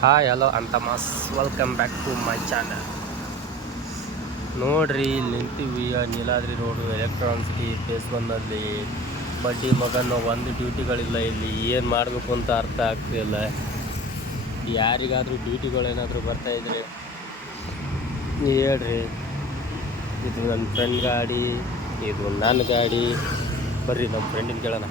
Hi hello ಅಂತ ಮಾಸ್ welcome back to my channel. ನೋಡ್ರಿ ಇಲ್ಲಿ ನಿಂತೀವಿ ನೀಲಾದ್ರಿ ರೋಡು ಎಲೆಕ್ಟ್ರಾನ್ಸಿಟಿ ಫೇಸ್ ಬಂದಲ್ಲಿ ಬಡ್ಡಿ ಮಗನ ಒಂದು ಡ್ಯೂಟಿಗಳಿಲ್ಲ. ಇಲ್ಲಿ ಏನು ಮಾಡಬೇಕು ಅಂತ ಅರ್ಥ ಆಗ್ತಿಲ್ಲ. ಯಾರಿಗಾದರೂ ಡ್ಯೂಟಿಗಳೇನಾದರೂ ಬರ್ತಾಯಿದ್ರೆ ಹೇಳ್ರಿ. ಇದು ನನ್ನ ಫ್ರೆಂಡ್ ಗಾಡಿ, ಇದು ನನ್ನ ಗಾಡಿ. ಬರ್ರಿ ನಮ್ಮ ಫ್ರೆಂಡಿನ ಕೇಳೋಣ.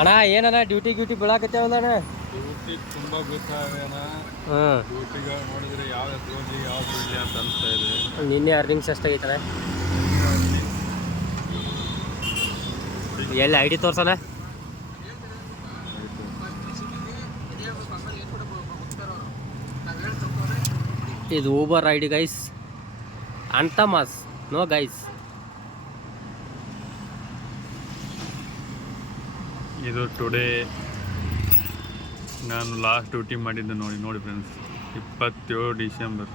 ಅಣ್ಣ ಏನಣ್ಣ ಡ್ಯೂಟಿ ಬೀಳಾಕತ್ತೇವಲ್ಲ ಅಣ್ಣ? ಡ್ಯೂಟಿ ತುಂಬಾ ಬೇಕಾಗಣ. ಡ್ಯೂಟಿಗಳು ನೋಡಿದ್ರೆ ಯಾವ ಎತ್ಕೊಳ್ಳಿ ಯಾವ ಬಿಡಲಿ ಅಂತ ಅನಿಸ್ತಾ ಇದೆ. ನಿನ್ನೆ ಅರ್ನಿಂಗ್ಸ್ ಎಷ್ಟಾಗೈತಣ್ಣ? ಎಲ್ಲಿ ಐ ಡಿ ತೋರ್ಸಲ್ಲ? ಇದು ಊಬರ್ ಐ ಡಿ ಗೈಸ್. ಅಂತ ಮಾಸ್ ನೋ ಗೈಸ್. ಇದು ಟುಡೇ ನಾನು ಲಾಸ್ಟ್ ಡ್ಯೂಟಿ ಮಾಡಿದ್ದೆ ನೋಡಿ ಫ್ರೆಂಡ್ಸ್, 27 ಡಿಸೆಂಬರ್.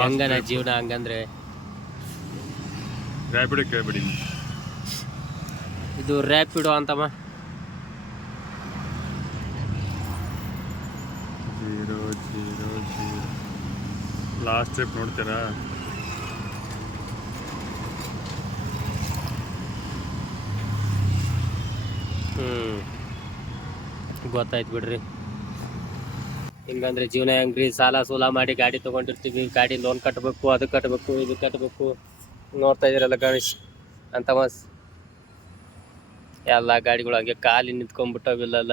ಹೆಂಗನ ಜೀವನ ಹಂಗಂದ್ರೆ? ರ್ಯಾಪಿಡೋ ಕೇಳ್ಬಿಡಿ. ಇದು ರ್ಯಾಪಿಡೋ ಅಂತಮ್ಮ. 000 ಲಾಸ್ಟ್ ಟ್ರಿಪ್ ನೋಡ್ತೀರಾ? ಗೊತ್ತಾಯ್ತು ಬಿಡ್ರಿ. ಹಿಂಗಂದ್ರೆ ಜೀವನ ಹೆಂಗ್ರಿ? ಸಾಲ ಸೂಲ ಮಾಡಿ ಗಾಡಿ ತೊಗೊಂಡಿರ್ತೀವಿ, ಗಾಡಿ ಲೋನ್ ಕಟ್ಟಬೇಕು, ಅದು ಕಟ್ಟಬೇಕು, ಇದು ಕಟ್ಟಬೇಕು. ನೋಡ್ತಾ ಇದ್ದೀರಲ್ಲ ಗಣೇಶ್ ಅಂತ ಮಸ್, ಎಲ್ಲ ಗಾಡಿಗಳು ಹಂಗೆ ಖಾಲಿ ನಿಂತ್ಕೊಂಡ್ಬಿಟ್ಟವಿಲ್ಲ.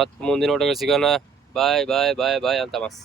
ಮತ್ತು ಮುಂದಿನ ನೋಡಗಳು ಸಿಗೋಣ. ಬಾಯ್ ಬಾಯ್ ಬಾಯ್ ಬಾಯ್ ಅಂತ ಮಸ್.